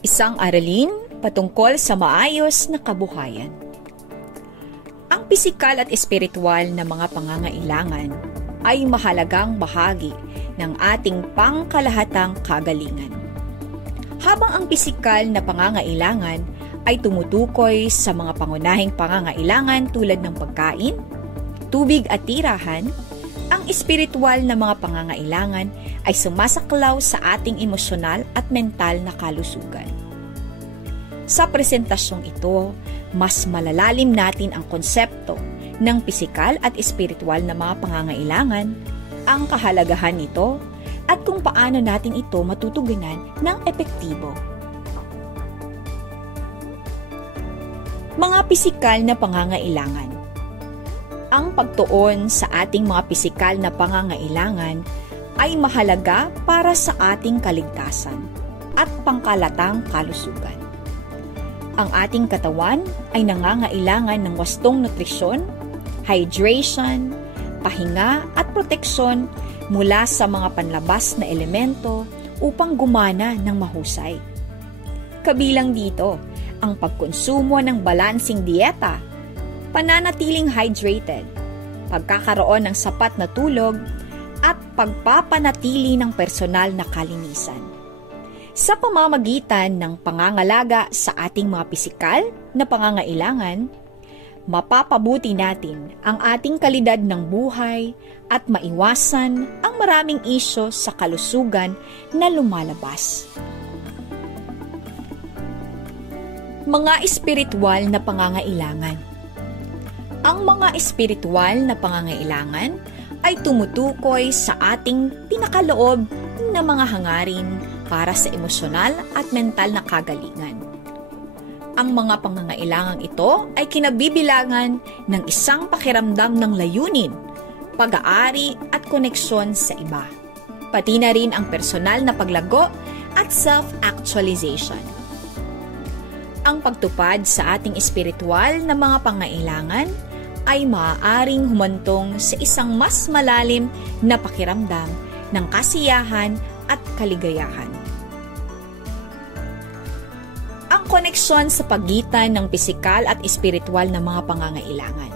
Isang aralin patungkol sa maayos na kabuhayan. Ang pisikal at espiritual na mga pangangailangan ay mahalagang bahagi ng ating pangkalahatang kagalingan. Habang ang pisikal na pangangailangan ay tumutukoy sa mga pangunahing pangangailangan tulad ng pagkain, tubig at tirahan, ang espiritual na mga pangangailangan ay sumasaklaw sa ating emosyonal at mental na kalusugan. Sa presentasyong ito, mas malalalim natin ang konsepto ng pisikal at espiritual na mga pangangailangan, ang kahalagahan nito, at kung paano natin ito matutugunan ng epektibo. Mga pisikal na pangangailangan. Ang pagtuon sa ating mga pisikal na pangangailangan ay mahalaga para sa ating kaligtasan at pangkalatang kalusugan. Ang ating katawan ay nangangailangan ng wastong nutrisyon, hydration, pahinga at proteksyon mula sa mga panlabas na elemento upang gumana ng mahusay. Kabilang dito ang pagkonsumo ng balansing dieta, pananatiling hydrated, pagkakaroon ng sapat na tulog, at pagpapanatili ng personal na kalinisan. Sa pamamagitan ng pangangalaga sa ating mga pisikal na pangangailangan, mapapabuti natin ang ating kalidad ng buhay at maiwasan ang maraming isyu sa kalusugan na lumalabas. Mga espiritual na pangangailangan. Ang mga espiritual na pangangailangan ay tumutukoy sa ating pinakaloob na mga hangarin para sa emosyonal at mental na kagalingan. Ang mga pangangailangang ito ay kinabibilangan ng isang pakiramdam ng layunin, pag-aari at koneksyon sa iba, pati na rin ang personal na paglago at self-actualization. Ang pagtupad sa ating espiritual na mga pangangailangan ay maaaring humantong sa isang mas malalim na pakiramdam ng kasiyahan at kaligayahan. Ang koneksyon sa pagitan ng pisikal at espiritual na mga pangangailangan.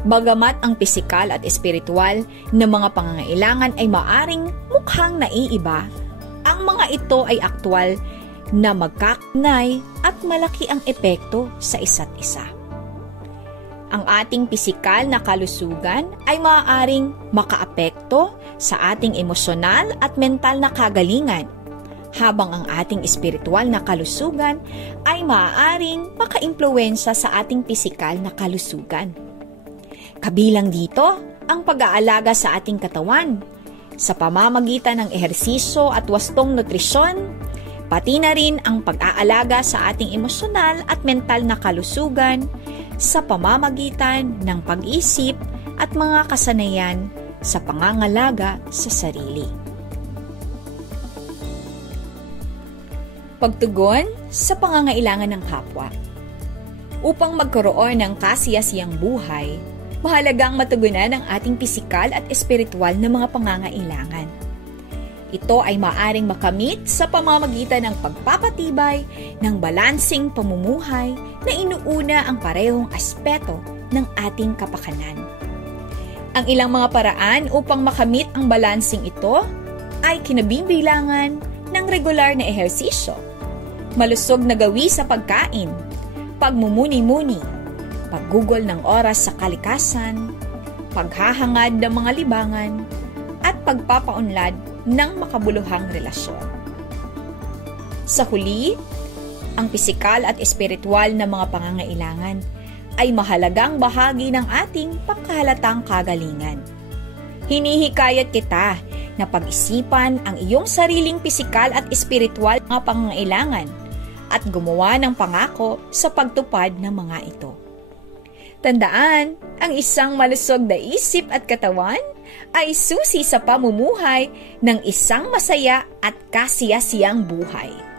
Bagamat ang pisikal at espiritual na mga pangangailangan ay maaring mukhang naiiba, ang mga ito ay aktwal na magkaknay at malaki ang epekto sa isa't isa. Ang ating pisikal na kalusugan ay maaaring makaapekto sa ating emosyonal at mental na kagalingan, habang ang ating espiritual na kalusugan ay maaaring makaimpluwensya sa ating pisikal na kalusugan. Kabilang dito ang pag-aalaga sa ating katawan sa pamamagitan ng ehersisyo at wastong nutrisyon, pati na rin ang pag-aalaga sa ating emosyonal at mental na kalusugan sa pamamagitan ng pag-isip at mga kasanayan sa pangangalaga sa sarili. Pagtugon sa pangangailangan ng kapwa. Upang magkaroon ng kasiyasiyang buhay, mahalagang matugunan ang ating pisikal at espiritual na mga pangangailangan. Ito ay maaring makamit sa pamamagitan ng pagpapatibay ng balansing pamumuhay na inuuna ang parehong aspeto ng ating kapakanan. Ang ilang mga paraan upang makamit ang balansing ito ay kinabibilangan ng regular na ehersisyo, malusog na gawi sa pagkain, pagmumuni-muni, paggugol ng oras sa kalikasan, paghahangad ng mga libangan, at pagpapaunlad ng makabuluhang relasyon. Sa huli, ang pisikal at espiritual na mga pangangailangan ay mahalagang bahagi ng ating pangkahalatang kagalingan. Hinihikayat kita na pag-isipan ang iyong sariling pisikal at espiritual na pangangailangan at gumawa ng pangako sa pagtupad ng mga ito. Tandaan, ang isang malusog na isip at katawan ay susi sa pamumuhay ng isang masaya at kasiyasiyang buhay.